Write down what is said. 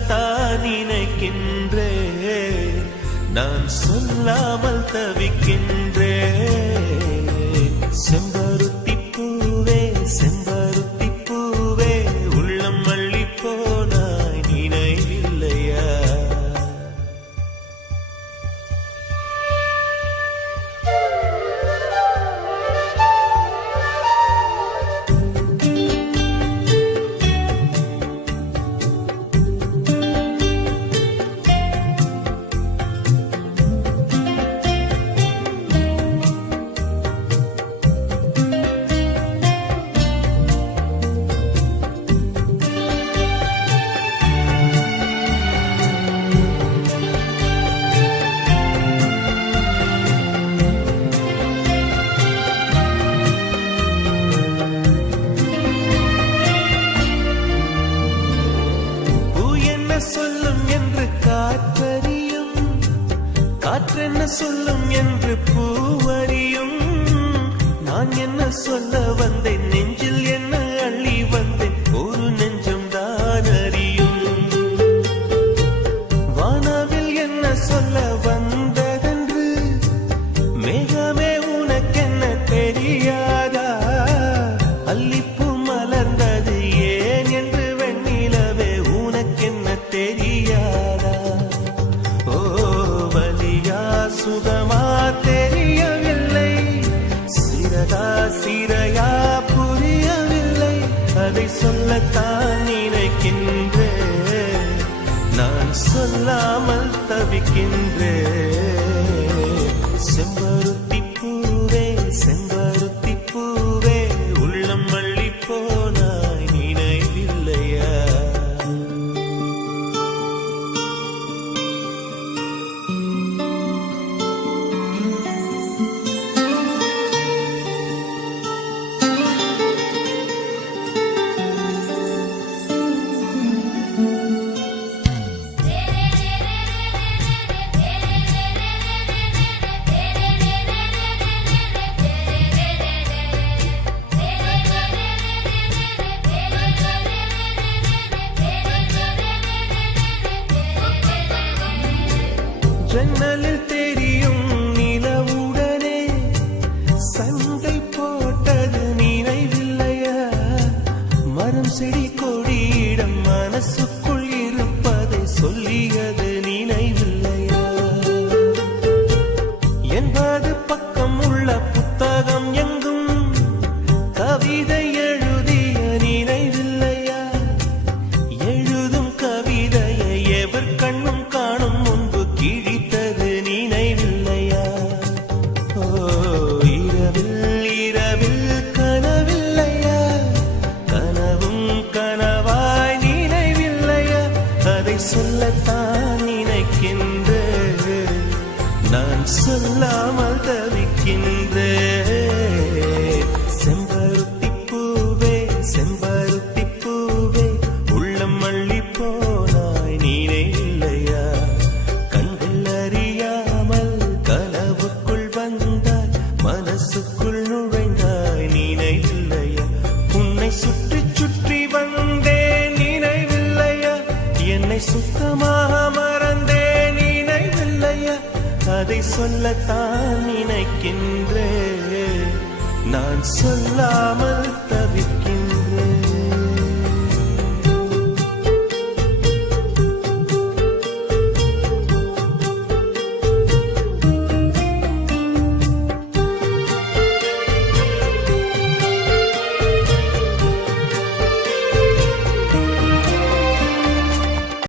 சொல்லத்தான் நினைக்கின்றேன், நான் சொல்லாமல் தவிக்கின்றேன். செம்பருத்தி பூவே செம்பருத்தி பூவே உள்ளம் அள்ளி போனாய் நினைவில்லையா? சொல்லும் என்று காற்றறியும், காற்றென்ன சொல்லும் என்று பூவறியும். நான் என்ன சொல்ல வந்தேன், நெஞ்சில் என்ன அள்ளி வந்தேன், ஒரு நெஞ்சம் தான் அறியும். வானவில் என்ன சொல்ல வந்ததென்று மேகமே உனக்கென்ன தெரியாதா? அல்லிப்பூ மலர்ந்தது ஏன் என்று வெண்ணிலவே உனக்கென்ன தெரியாதா? ஓ வலியா சுகமா தெரியவில்லை, சிறகா சிறையா புரியவில்லை. அதை சொல்லத்தான் நினைக்கின்றேன், நான் சொல்லாமல் தவிக்கின்றேன். செம்பருத்தி பூவே செம்பருத்தி பூவே உள்ளம் அள்ளி போனாய் நினைவில்லையா? ஜன்னலில் தெரியும் நிலவுடனே சண்டை போட்டது நினைவில்லையா? மரம் செடி கொடியிடம் மனசுக்குள் இருப்பதை சொல்லியது நினைவில்லையா? 80 பக்கம் உள்ள புத்தகம் எங்கும் கவிதை எழுதிய நினைவில்லையா? எழுதும் கவிதையை எவர் கண்ணும் காணும் முன்பு கிழித்தது நினைவில்லையா? ஓ இரவில் இரவில் கனவில்லையா? கனவும் கனவாய் நினைவில்லையா? அதை சொல்லத்தான் நினைக்கின்றேன், நான் சொல்லாமல் தவிக்கின்றேன். செம்பருத்தி பூவே செம்பருத்தி பூவே உள்ளம் அள்ளி போனாய் நினைவில்லையா? கண்கள் அறியாமல் கனவுக்குள் வந்தாய், மனசுக்குள் நுழைந்தாய் நினைவில்லையா? உன்னை சுற்றி சுற்றி வந்தேன் நினைவில்லையா? என்னை சுத்தமாக மறந்தேன் நினைவில்லையா? அதை சொல்லத்தான் நினைக்கின்றேன், நான் சொல்லாமல் தவித்தேன்.